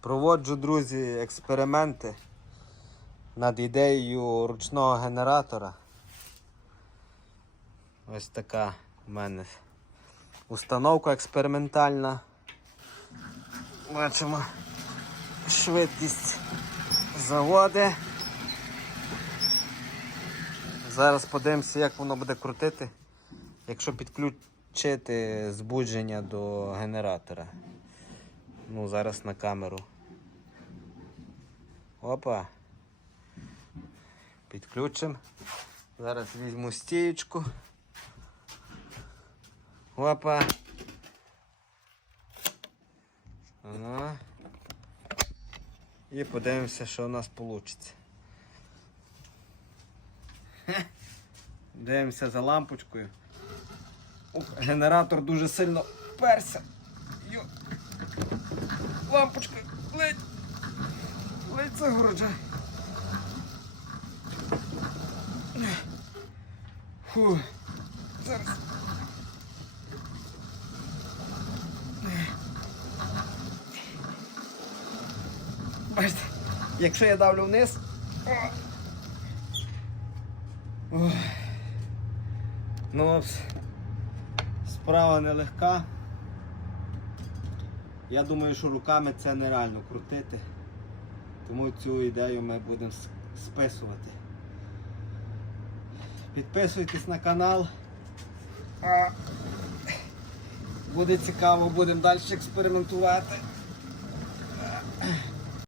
Проводжу, друзі, експерименти над ідеєю ручного генератора. Ось така в мене установка експериментальна. Бачимо швидкість заводи. Зараз подивимося, як воно буде крутити, якщо підключити збудження до генератора. Ну, зараз на камеру. Опа. Підключимо. Зараз візьму стієчку. Опа. Ага. І подивимося, що у нас вийде. Дивимося за лампочкою. Ух, генератор дуже сильно вперся. Лампочка, ледь. Ледь загороджає. Фу. Зараз. Бачите, якщо я давлю вниз. о. Ну, справа нелегка. Я думаю, що руками це нереально крутити, тому цю ідею ми будемо списувати. Підписуйтесь на канал. Буде цікаво, будемо далі експериментувати.